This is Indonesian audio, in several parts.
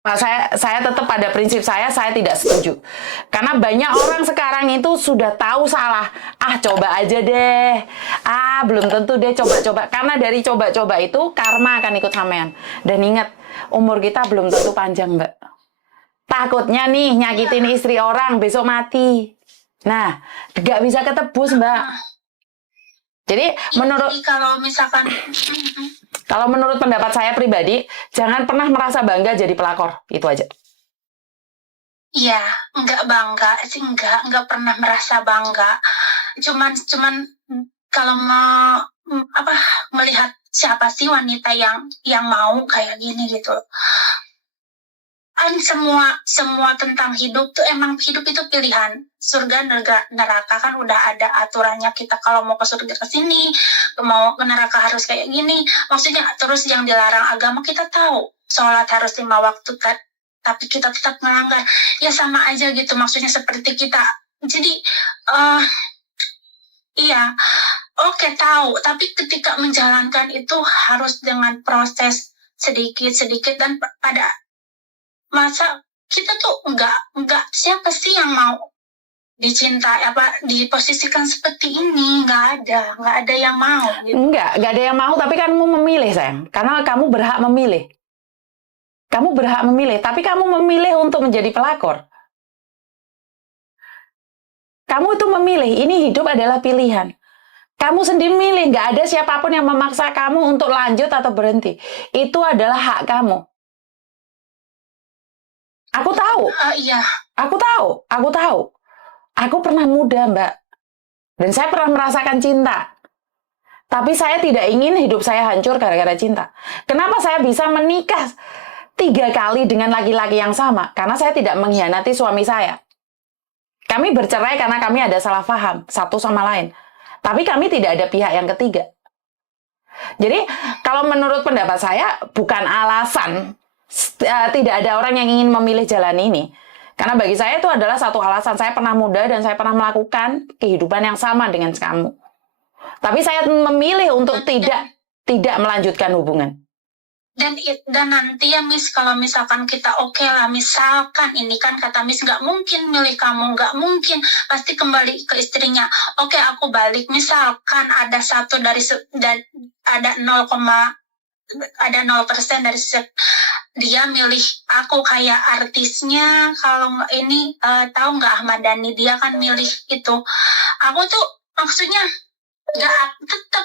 Pak, saya tetap pada prinsip saya tidak setuju. Karena banyak orang sekarang itu sudah tahu salah. Ah, coba aja deh. Ah, belum tentu deh coba-coba. Karena dari coba-coba itu karma akan ikut sampean. Dan ingat, umur kita belum tentu panjang, Mbak. Takutnya nih nyakitin Iya. istri orang besok mati. Nah, nggak bisa ketebus, Mbak. Nah, Jadi iya, menurut jadi kalau misalkan kalau menurut pendapat saya pribadi, jangan pernah merasa bangga jadi pelakor. Itu aja. iya, nggak bangga sih, nggak pernah merasa bangga. Cuman kalau mau apa melihat siapa sih wanita yang mau kayak gini gitu. Kan semua tentang hidup tuh emang hidup itu pilihan. Surga neraka kan udah ada aturannya, kita kalau mau ke surga ke sini, mau ke neraka harus kayak gini. Maksudnya terus yang dilarang agama kita tahu. Sholat harus 5 waktu, tapi kita tetap melanggar. Ya sama aja gitu, maksudnya seperti kita. Jadi iya, oke tahu, tapi ketika menjalankan itu harus dengan proses sedikit-sedikit, dan pada masa kita tuh nggak siapa sih yang mau dicintai apa diposisikan seperti ini, nggak ada yang mau gitu. Nggak ada yang mau, tapi kamu memilih, sayang. Karena kamu berhak memilih. Kamu berhak memilih, tapi kamu memilih untuk menjadi pelakor. Kamu itu memilih, ini hidup adalah pilihan. Kamu sendiri milih, nggak ada siapapun yang memaksa kamu untuk lanjut atau berhenti. Itu adalah hak kamu. Aku tahu, Iya, aku tahu, aku tahu. Aku pernah muda, Mbak. Dan saya pernah merasakan cinta. Tapi saya tidak ingin hidup saya hancur gara-gara cinta. Kenapa saya bisa menikah 3 kali dengan laki-laki yang sama? Karena saya tidak mengkhianati suami saya. Kami bercerai karena kami ada salah paham satu sama lain. Tapi kami tidak ada pihak yang ketiga. Jadi kalau menurut pendapat saya bukan alasan tidak ada orang yang ingin memilih jalan ini. Karena bagi saya itu adalah satu alasan. Saya pernah muda dan saya pernah melakukan kehidupan yang sama dengan kamu. Tapi saya memilih untuk tidak melanjutkan hubungan. dan nanti ya Miss, kalau misalkan kita oke lah, misalkan ini kan kata Miss nggak mungkin milih kamu, nggak mungkin, pasti kembali ke istrinya. Oke, aku balik, misalkan ada satu dari ada 0% dari dia milih aku kayak artisnya. Kalau ini tahu nggak Ahmad Dhani, dia kan milih itu. Aku tuh maksudnya nggak, tetap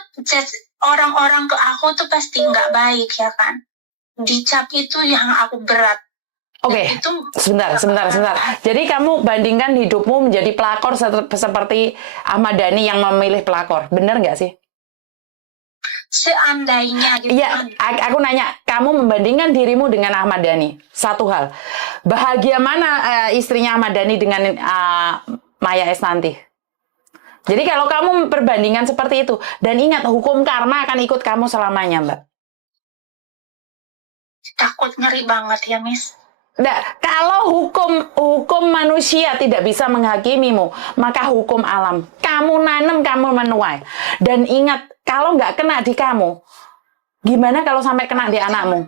orang-orang ke aku tuh pasti nggak baik ya kan. Dicap itu yang aku berat. Oke, sebentar. Jadi kamu bandingkan hidupmu menjadi pelakor seperti Ahmad Dhani yang memilih pelakor. Bener nggak sih? Seandainya gitu. Iya, aku nanya, kamu membandingkan dirimu dengan Ahmad Dhani. Satu hal, bahagia mana istrinya Ahmad Dhani dengan Maya Estianty? Jadi kalau kamu perbandingan seperti itu, dan ingat hukum karma akan ikut kamu selamanya, Mbak. Takut, ngeri banget ya Miss. Nah, kalau hukum manusia tidak bisa menghakimimu, maka hukum alam. Kamu nanam, kamu menuai. Dan ingat, kalau nggak kena di kamu, gimana kalau sampai kena di anakmu?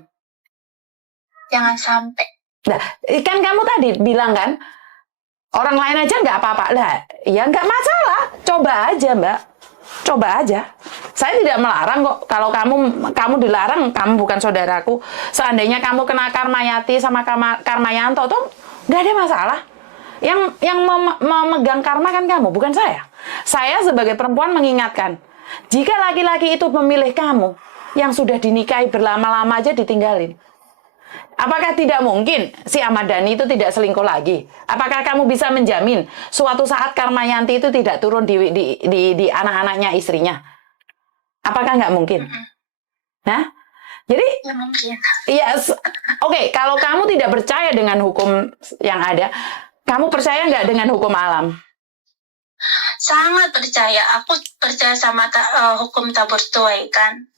Jangan sampai. Nah, kan kamu tadi bilang kan, orang lain aja nggak apa-apa. Lah, ya nggak masalah. Coba aja, Mbak. Coba aja. Saya tidak melarang kok. Kalau kamu dilarang, kamu bukan saudaraku. Seandainya kamu kena Karmayati sama Karmayanto, tuh nggak ada masalah. Yang memegang karma kan kamu, bukan saya. Saya sebagai perempuan mengingatkan, jika laki-laki itu memilih kamu, yang sudah dinikahi berlama-lama aja ditinggalin. Apakah tidak mungkin si Ahmad Dhani itu tidak selingkuh lagi? Apakah kamu bisa menjamin suatu saat Karmayanti itu tidak turun di anak-anaknya istrinya? Apakah nggak mungkin? Nah, jadi Ya mungkin. ya, oke, kalau kamu tidak percaya dengan hukum yang ada, kamu percaya nggak dengan hukum alam? Sangat percaya. Aku percaya sama hukum tabur tuai kan.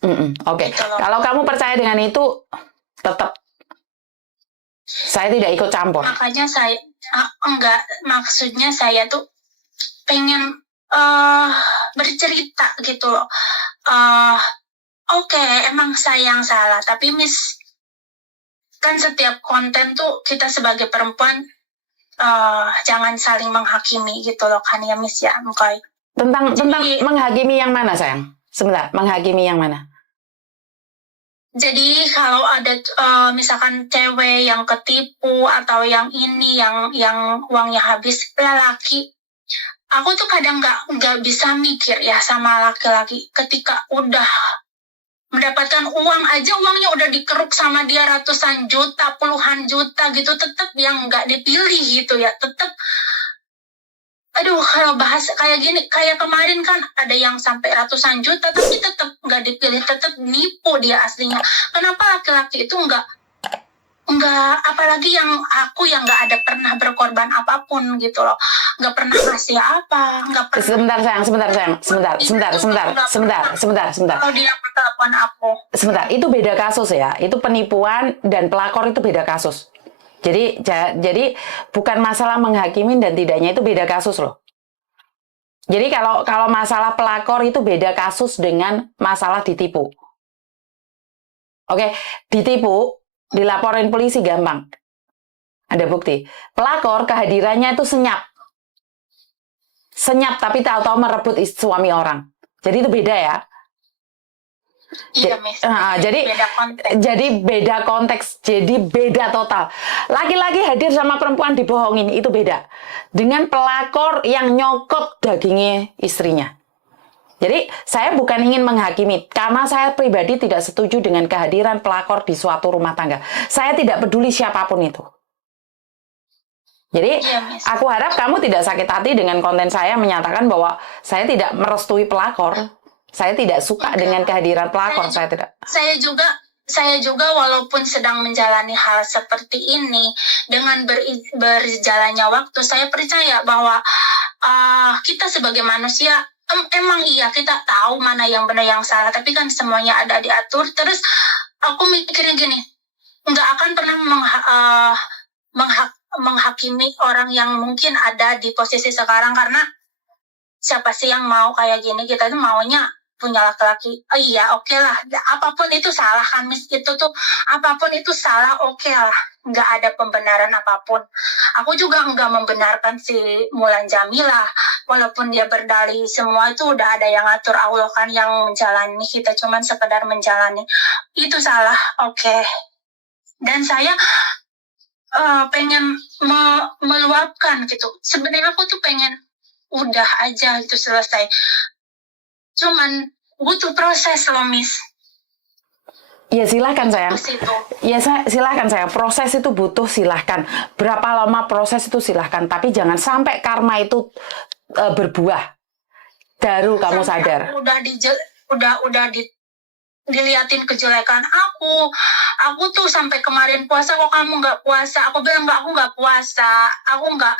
Oke. Gitu loh. Kalau kamu percaya dengan itu, tetap saya tidak ikut campur. Makanya saya enggak, maksudnya saya tuh pengen bercerita gitu loh. Oke, emang saya yang salah, tapi Miss kan setiap konten tuh kita sebagai perempuan jangan saling menghakimi gitu loh kan ya Miss ya Mkoy. Tentang Jadi- menghakimi yang mana sayang? Sebentar, menghakimi yang mana? Jadi kalau ada misalkan cewek yang ketipu atau yang ini yang uangnya habis laki, aku tuh kadang nggak bisa mikir ya sama laki-laki ketika udah mendapatkan uang aja, uangnya udah dikeruk sama dia ratusan juta, puluhan juta gitu, tetap yang nggak dipilih gitu ya, tetap. Aduh, kalau bahas kayak gini, kayak kemarin kan ada yang sampai ratusan juta, tapi tetap nggak dipilih, tetap nipu dia aslinya. Kenapa laki-laki itu nggak, apalagi yang aku yang nggak ada pernah berkorban apapun gitu loh, nggak pernah ngasih apa, nggak pernah. Sebentar sayang, sebentar. Kalau dia telepon aku. Sebentar, itu beda kasus ya. Itu penipuan dan pelakor itu beda kasus. Jadi bukan masalah menghakimi dan tidaknya, itu beda kasus loh. Jadi kalau masalah pelakor itu beda kasus dengan masalah ditipu. Oke, ditipu, dilaporin polisi gampang. Ada bukti. Pelakor kehadirannya itu senyap. Senyap tapi tahu-tahu merebut suami orang. Jadi itu beda ya. Iya, Miss. Jadi beda konteks, jadi beda total. Laki-laki hadir sama perempuan dibohongin, itu beda. Dengan pelakor yang nyokot dagingnya istrinya. Jadi saya bukan ingin menghakimi, karena saya pribadi tidak setuju dengan kehadiran pelakor di suatu rumah tangga. Saya tidak peduli siapapun itu. Jadi aku harap kamu tidak sakit hati dengan konten saya menyatakan bahwa saya tidak merestui pelakor. Saya tidak suka dengan kehadiran pelakor. Saya juga walaupun sedang menjalani hal seperti ini, dengan berjalannya waktu, saya percaya bahwa kita sebagai manusia, emang iya kita tahu mana yang benar yang salah, tapi kan semuanya ada diatur. Terus aku mikirnya gini, nggak akan pernah menghakimi orang yang mungkin ada di posisi sekarang, karena siapa sih yang mau kayak gini? Kita tuh maunya punya laki-laki, iya oke lah, apapun itu salah kan Miss, itu tuh apapun itu salah, oke lah, nggak ada pembenaran apapun. Aku juga nggak membenarkan si Mulan Jamila, walaupun dia berdalih semua itu udah ada yang ngatur, Allah kan yang menjalani, kita cuman sekedar menjalani, itu salah, oke. Dan saya pengen meluapkan gitu, sebenarnya aku tuh pengen udah aja gitu selesai. Cuman butuh proses loh, Miss. Ya silahkan sayang. Silahkan sayang. Proses itu butuh, silahkan. Berapa lama proses itu silahkan. Tapi jangan sampai karma itu berbuah. Baru kamu sadar. Udah diliatin kejelekan aku. Aku tuh sampai kemarin puasa kok kamu nggak puasa. Aku bilang aku nggak puasa. Aku nggak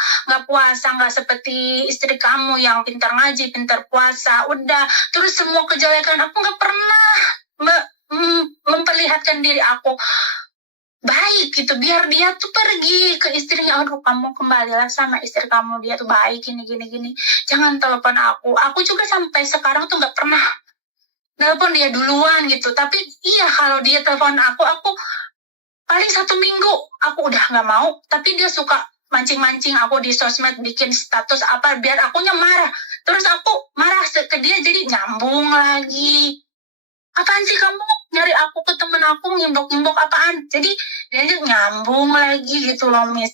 puasa, nggak seperti istri kamu yang pintar ngaji, pintar puasa. Udah. Terus semua kejelekan aku nggak pernah memperlihatkan diri aku baik gitu, biar dia tuh pergi ke istrinya. Aduh, kamu kembalilah sama istri kamu, dia tuh baik gini. Jangan telepon aku juga sampai sekarang tuh nggak pernah telepon dia duluan gitu. Tapi iya, kalau dia telepon aku paling 1 minggu aku udah nggak mau. Tapi dia suka mancing-mancing aku di sosmed, bikin status apa biar akunya marah. Terus aku marah ke dia, jadi nyambung lagi. Apaan sih kamu nyari aku ke temen aku, ngimbok-ngimbok apaan? Jadi dia nyambung lagi gitu loh, Miss.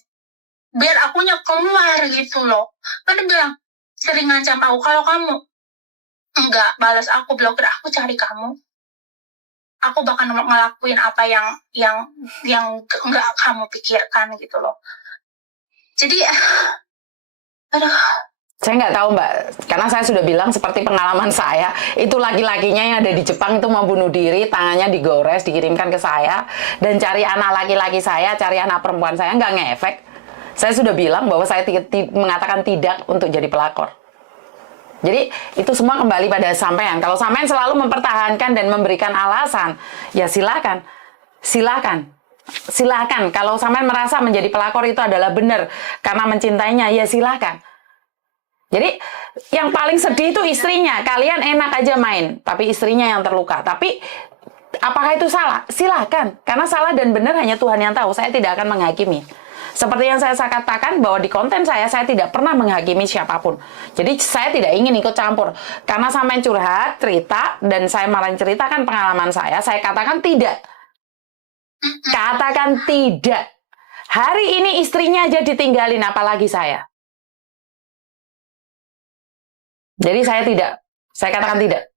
Biar akunya keluar gitu loh. Kan dia bilang, sering ngancam aku, kalau kamu enggak balas aku, blokir aku, cari kamu, aku bakal ngelakuin apa yang enggak kamu pikirkan gitu loh. Jadi aduh, saya nggak tahu Mbak, karena saya sudah bilang seperti pengalaman saya, itu laki-lakinya yang ada di Jepang itu mau bunuh diri, tangannya digores, dikirimkan ke saya, dan cari anak laki-laki saya, cari anak perempuan saya, nggak ngefek. Saya sudah bilang bahwa saya mengatakan tidak untuk jadi pelakor. Jadi itu semua kembali pada sampean. Kalau sampean selalu mempertahankan dan memberikan alasan, ya silakan. Kalau sampean merasa menjadi pelakor itu adalah benar karena mencintainya, ya silakan. Jadi yang paling sedih itu istrinya. Kalian enak aja main, tapi istrinya yang terluka. Tapi apakah itu salah? Silakan, karena salah dan benar hanya Tuhan yang tahu. Saya tidak akan menghakimi. Seperti yang saya katakan bahwa di konten saya tidak pernah menghakimi siapapun. Jadi saya tidak ingin ikut campur. Karena sampai curhat, cerita, dan saya malah ceritakan pengalaman saya katakan tidak. Katakan tidak. Hari ini istrinya aja ditinggalin, apalagi saya. Jadi saya katakan tidak.